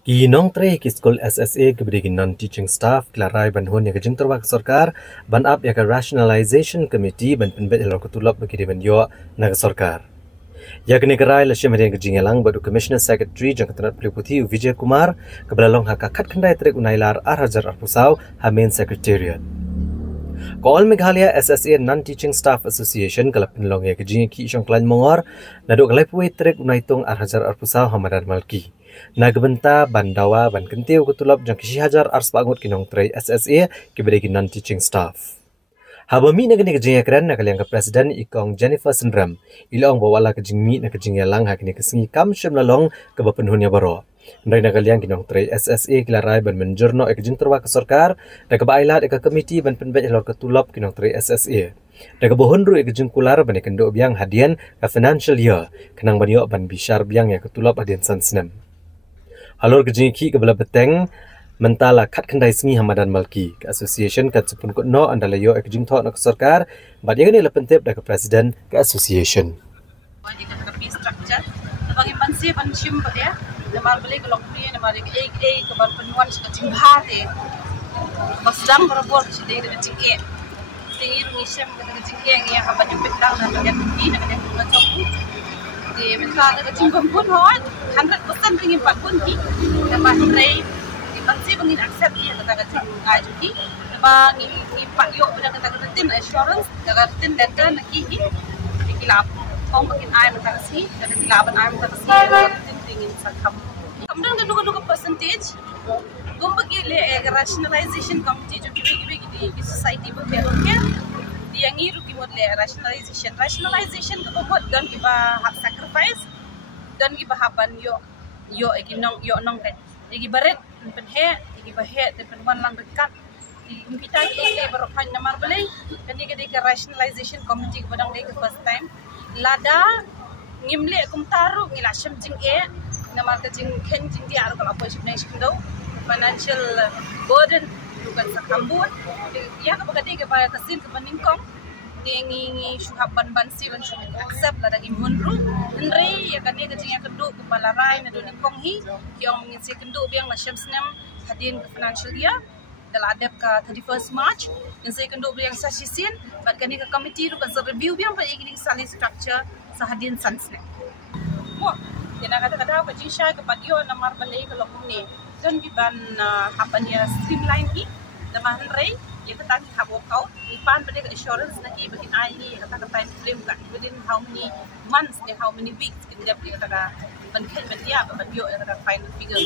Kinong tre ki school SSA kebrigi non-teaching staff klarai ban hon ya kejeng terwak sarkar ban up ya ke rationalization committee ban penbet elok ketulap bagi di ban yo na sarkar. Ya kene kerai la syam hadian kejeng elang badu commissioner secretary jang ketenat peliputi Vijay Kumar kebelalong hakakat kendai trek unailar arhajar arpusau hamin secretariat. All Meghalaya SSA Non-Teaching Staff Association kalap penlong ya kejing ki isong klan mongor naduk kalai puai trek unaitung arhajar arpusau hamadan malki. Nagbenta bandawa ban kentiu kutulap jang kisi hajar ars bangut kinong tray SSA kibedegi non-teaching staff. Habami na gani kejing keren na kaliang ke presiden ikong Jennifer Sendram ilong bawala kejing mi na kejing lang hakini kesengi kam syam lalong ke bapenhunnya baro. Ndai na kaliang kinong tray SSA kilarai ban menjurno ekejing terwa ke sarkar da ke bailat eka komiti ban penbet elor ketulap kinong tray SSA. Da ke bohonru ekejing kular ban kendo biang hadian ke financial year kenang banyo ban bishar biang ya ketulap hadian sansnem. Halor kejing ki kebelah beteng mentala kat kendai sengi hamadan malki ke association kat sepun kot no andala yo ekejing thok nak sarkar bad yang ni lepentep da ke presiden ke association. Di kapi structure bagi pansi pansim dia namar beli kalau punya namar ke kabar penuan sekecil hati basdam berbuat sedih dengan cike tinggi ngisem dengan cike yang apa nyempit lang dan yang tinggi dengan yang tunggu cobu di minta ada cingkom pun hot 100% tinggi 4 pun ki namar nilai di pansi bangin accept dia kata cingkai juki namar ni pak yo pada kata tin assurance jaga tin letter nak ki dikilap kong bakin ay matasi dan dilaban ay matasi tin tingin sa kam kemudian kedua percentage gum bagi le rationalization committee jo bagi di society bagi dia ngiru ki mod le rationalization ke bobot dan kiba hak sacrifice dan kiba haban yo ekinong yo nong kan igi baret penhe igi bahe de penwan lang dekat di kita ke beropan namar beli kan dia rationalization committee badang de first time lada ngimle kum taru ngilasham jing namar ka jing ken jing dia ar kalau apa sebenarnya sekendau financial burden bukan sakambut ya ka bagadi ke ba kasin ke baningkong ngi syuhab ban si ban syuhab accept la dagi munru nre ya kan dia jing ya kendu ke malarai na do ningkong hi kiong ngisi kendu biang la syamsnam hadin ke financial year dalam adab ke 31st March dan saya kendu biang sasisin bat kan ke committee ru kan review biang pa iging sali structure sahadin sansne mo yana kata-kata ka jing sha ke padio namar balai kalau ni dan giban hapan dia streamline ki damahan rei ya kata ha workout ipan pada assurance naki bagi ai kata time frame kan within how many months how many weeks kita dia kata ban khen ban dia ban yo kata final figure